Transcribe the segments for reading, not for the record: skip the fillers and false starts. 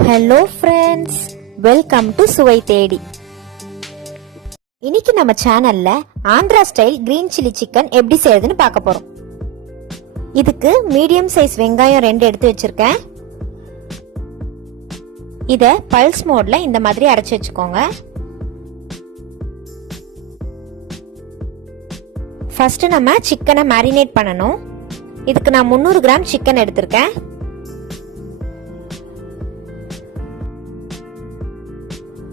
Hello friends, welcome to Suvai Thedi. இன்னைக்கு நம்ம சேனல்ல Andhra style green chilli chicken எப்படி செய்யறதுன்னு பார்க்க போறோம். இதுக்கு மீடியம் சைஸ் வெங்காயம் 2 எடுத்து வச்சிருக்கேன். இத பல்ஸ் மோட்ல இந்த மாதிரி அரைச்சு வச்சுக்கோங்க. ஃபர்ஸ்ட் நம்ம சிக்கனை மேரினேட் பண்ணணும். இதுக்கு நான் 300 கிராம் சிக்கன் எடுத்திருக்கேன்.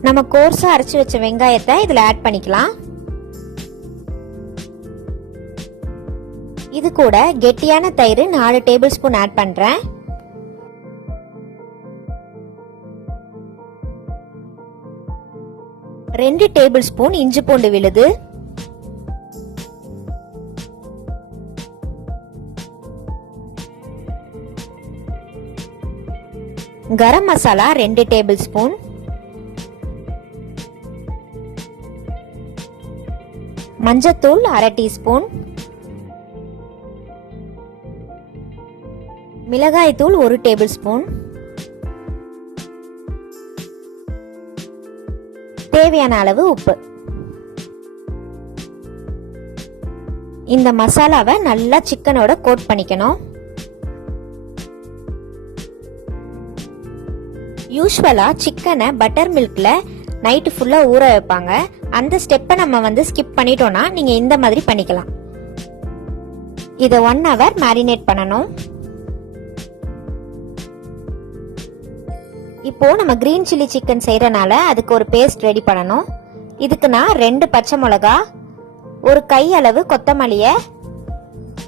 நம்ம கோர்ஸா அரைச்சு வச்ச வெங்காயத்தை இதுல ஆட் பண்ணிக்கலாம். இது கூட கெட்டியான தயிர் 4 டேபிள் ஸ்பூன் ஆட் பண்றேன். ரெண்டு டேபிள் ஸ்பூன் இஞ்சி பூண்டு விழுது, கரம் மசாலா 2 டேபிள் ஸ்பூன், மஞ்சத்தூள் 1/2 டீஸ்பூன், மிளகாய் தூள் 1 டேபிள் ஸ்பூன், தேவையான அளவு உப்பு. இந்த மசாலாவை நல்லா சிக்கனோட கோட் பண்ணிக்கணும். யூசுவலா சிக்கனை பட்டர் மில்க்ல நைட்டு ஃபுல்லா ஊற வைப்பாங்க. அந்த ஸ்டெப்பை நம்ம ஸ்கிப் பண்ணிட்டோம்னா நீங்க இந்த மாதிரி பண்ணிக்கலாம். இதை 1 hour மேரினேட் பண்ணணும். இப்போ நம்ம கிரீன் சில்லி சிக்கன் செய்யறனால அதுக்கு ஒரு பேஸ்ட் ரெடி பண்ணணும். இதுக்கு நான் 2 பச்சை மிளகா, ஒரு கை அளவு கொத்தமல்லிய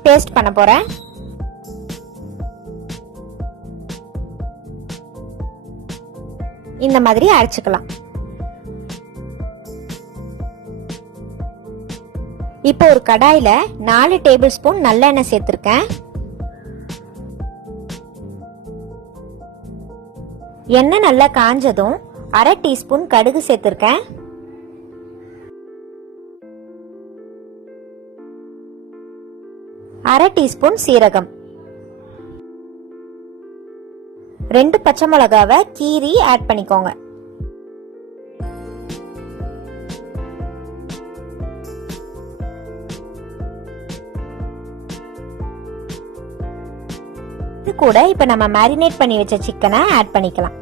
பேஸ்ட் பண்ண போறேன். இந்த மாதிரி அரைச்சுக்கலாம். இப்போ ஒரு கடாயில 4 டேபிள் ஸ்பூன் நல்லெண்ணெய் சேர்த்திருக்கேன். எண்ணெய் நல்லா காஞ்சதும் 1/2 டீஸ்பூன் கடுகு சேர்த்திருக்கேன். அரை டீஸ்பூன் சீரகம், 2 பச்சை மிளகாவை கீறி ஆட் பண்ணிக்கோங்க. இது கூட இப்ப நம்ம மேரினேட் பண்ணி வச்ச சிக்கனை ஆட் பண்ணிக்கலாம்.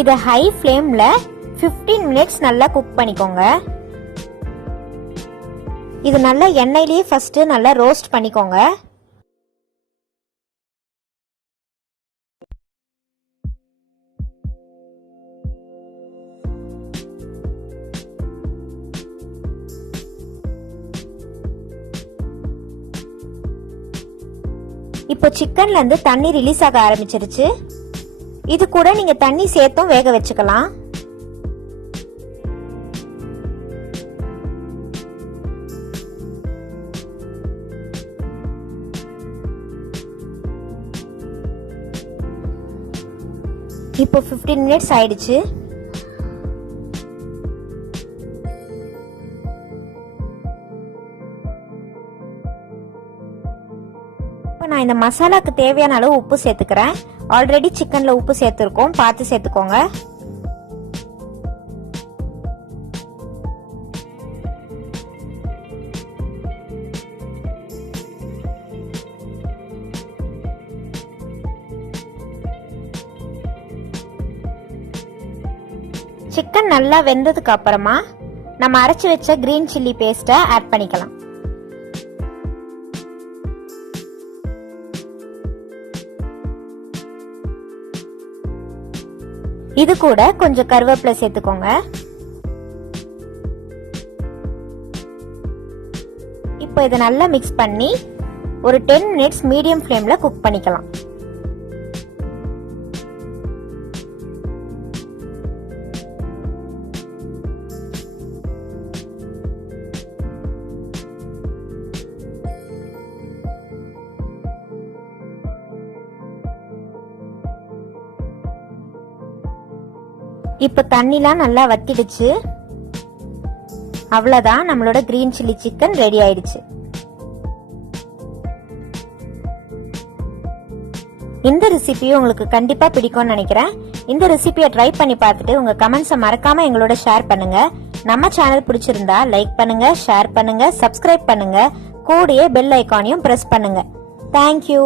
இத ஹை ஃப்ளேம்ல 15 மினிட்ஸ் நல்லா குக் பண்ணிக்கோங்க. இது நல்லா எண்ணெயிலேயே ஃபர்ஸ்ட் நல்லா ரோஸ்ட் பண்ணிக்கோங்க. இப்போ சிக்கன்ல இருந்து தண்ணி ரிலீஸ் ஆக ஆரம்பிச்சிருச்சு. இது கூட நீங்க தண்ணி சேர்த்தும் வேக வச்சுக்கலாம். இப்போ 15 மினிட்ஸ் ஆயிடுச்சு. நான் இந்த மசாலாக்கு தேவையான அளவு உப்பு சேர்த்துக்கிறேன். ஆல்ரெடி சிக்கன்ல உப்பு சேர்த்துருக்கோம், பார்த்து சேர்த்துக்கோங்க. சிக்கன் நல்லா வெந்ததுக்கு அப்புறமா நம்ம அரைச்சு வச்ச கிரீன் சில்லி பேஸ்ட்டை ஆட் பண்ணிக்கலாம். இது கூட கொஞ்சம் கருவேப்பிலை சேர்த்துக்கோங்க. இப்போ இதை நல்லா மிக்ஸ் பண்ணி ஒரு 10 மினிட்ஸ் மீடியம் ஃப்ளேம்ல குக் பண்ணிக்கலாம். இப்போ தண்ணிலாம் நல்லா வத்திடுச்சு. அவ்வளவுதான், நம்மளோட கிரீன் சில்லி சிக்கன் ரெடி ஆயிடுச்சு. இந்த ரெசிபி உங்களுக்கு கண்டிப்பா பிடிக்கும்னு நினைக்கிறேன். இந்த ரெசிபியை ட்ரை பண்ணி பார்த்துட்டு உங்க கமெண்ட்ஸை மறக்காம எங்களோட ஷேர் பண்ணுங்க. நம்ம சேனல் பிடிச்சிருந்தா லைக் பண்ணுங்க, ஷேர் பண்ணுங்க, சப்ஸ்கிரைப் பண்ணுங்க, கூடயே பெல் ஐகானையும் பிரஸ் பண்ணுங்க. தேங்க்யூ.